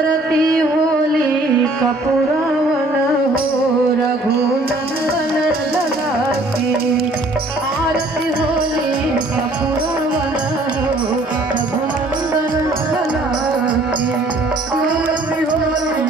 आरती होली कपूरवन हो रघुनंदन लला की। आरती होली कपूरवन हो रघुनंदन लला की। आरती होली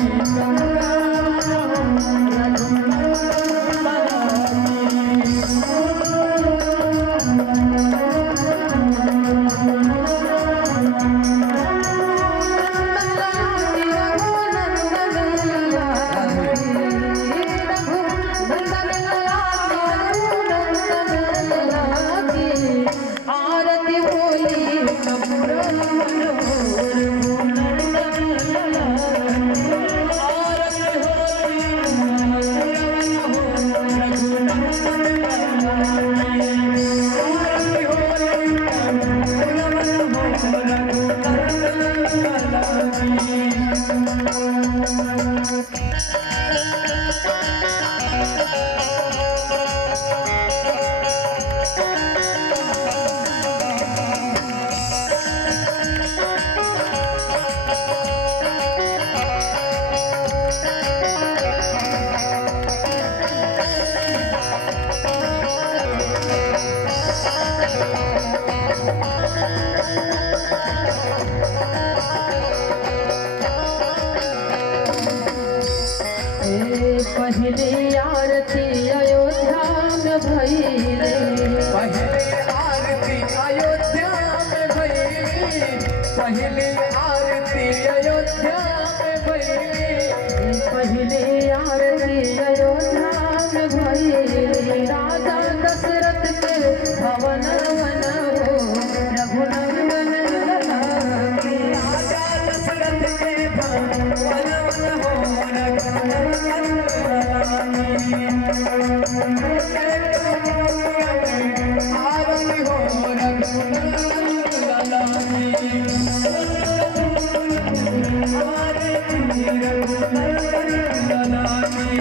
पहले आरती अयोध्या में भइले। पहले आरती अयोध्या में भइली। पहले आरती अयोध्या में भइली। पहले आरती अयोध्या में भइले। राजा दशरथ के भवन वन हो रघुनंदन लला की। राजा दशरथ के भवन वन हो रघुनंदन लला की। आरती हो रघुनंदन लला की। आरती रघुनंदन लला की।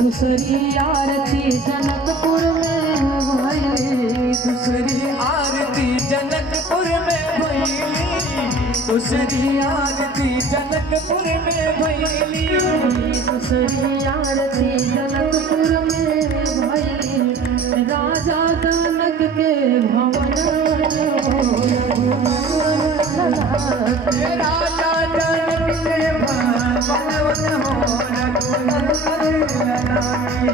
दूसरी आरती जनकपुर में भइली। दूसरी आरती जनकपुर में भइली। दूसरी आरती जनकपुर में भइली। दूसरी आरती जनकपुर में भइली। राजा जनक के भवन राजा जनक के भवन हो रघुनंदन लला की।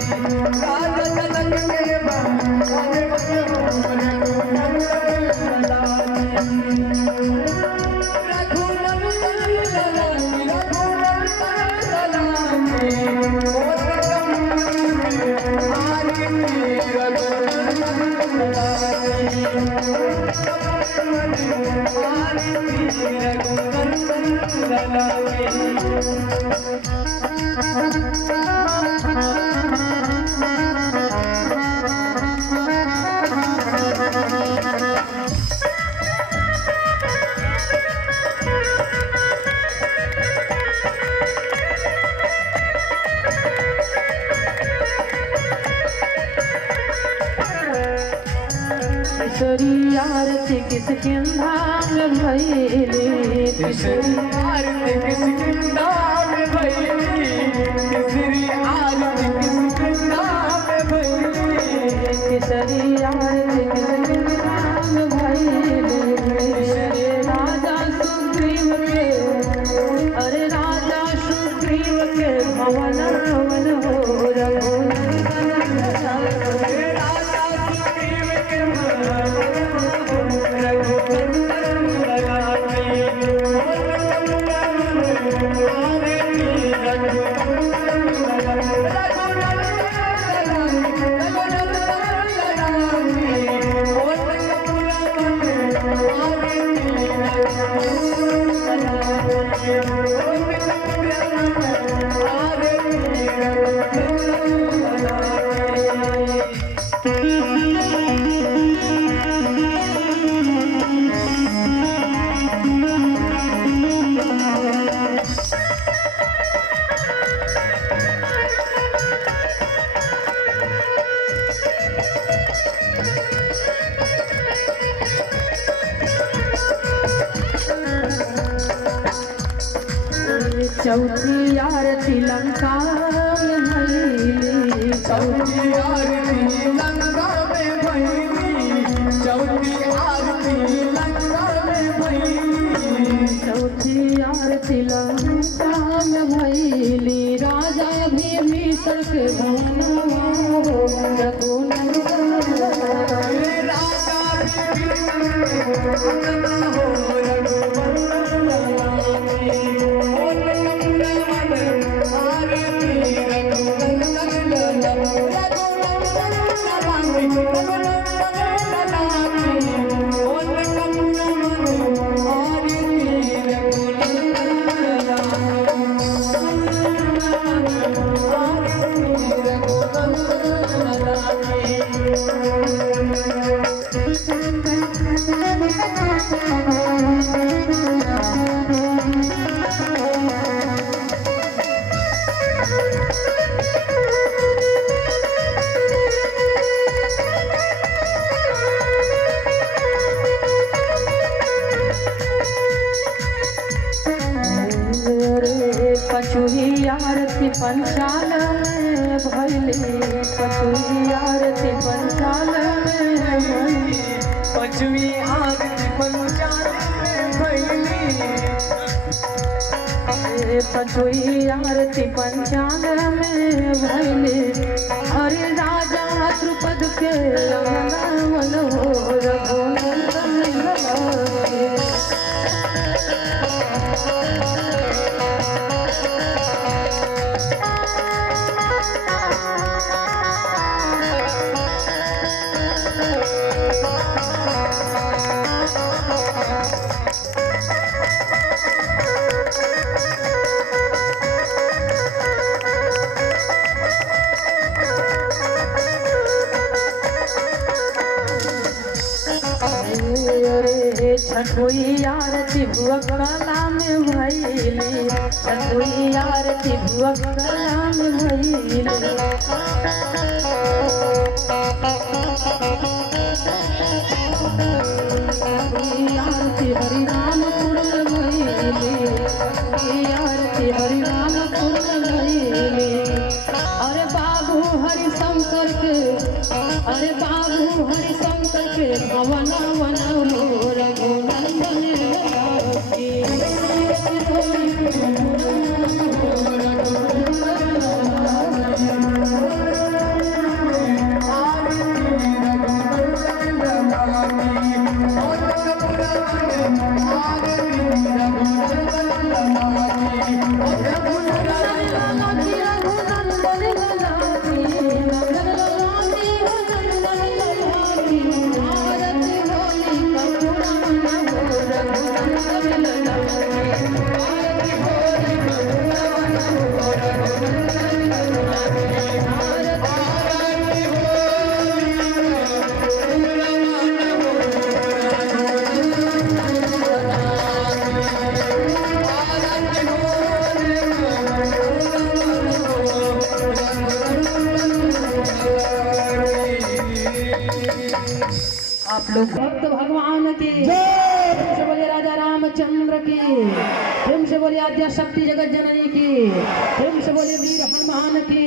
राजा जनक के भवन हो रघुनंदन लला की। रघुनंदन लला की। रघुनंदन लला की। आरती रघुनंदन लला की। आरती रघुनंदन लला की। तीसरी आरती किसके नाम भइले। तीसरी आरती किसके नाम भइली। तीसरी आरती किसके नाम भइली। तीसरी आरती किसके नाम भइले। राजा सुग्रीव के अरे राजा सुग्रीव के भवन वन हो रघुनंदन लला की। राजा सुग्रीव के भवन हो रघुनंदन लला की। रघुनंदन लला की। चौथी आरती लंका में भइली चौथी आरती लंका में भइली चौथी आरती लंका में भइली चौथी आरती लंका में भइली राजा विभीषण के भवनवा हो रघुनंदन राजा विभीषण हो पचुही आरती पंचाल में भइली पचुही आरती पंचाल में भइली पचवी आरती पंचाल में भइली पचुही आरती पंचाल में भइली अरे राजा द्रुपद के लंगन हो रघुनंदन लगे छठुई आरती भुअकला में भइली छठुई आरती भुअकला में भइली आरती हरिरामपुर में भइली आरती हरिरामपुर में भइली अरे बाबू हरिशंकर के अरे बाबू हरिशंकर के भवन वन हो रघुनंदन आप लोग भक्त भगवान की प्रेम से बोलिए राजा रामचंद्र की प्रेम से बोलिए आद्या शक्ति जगत जननी की प्रेम से बोलिए वीर हनुमान की।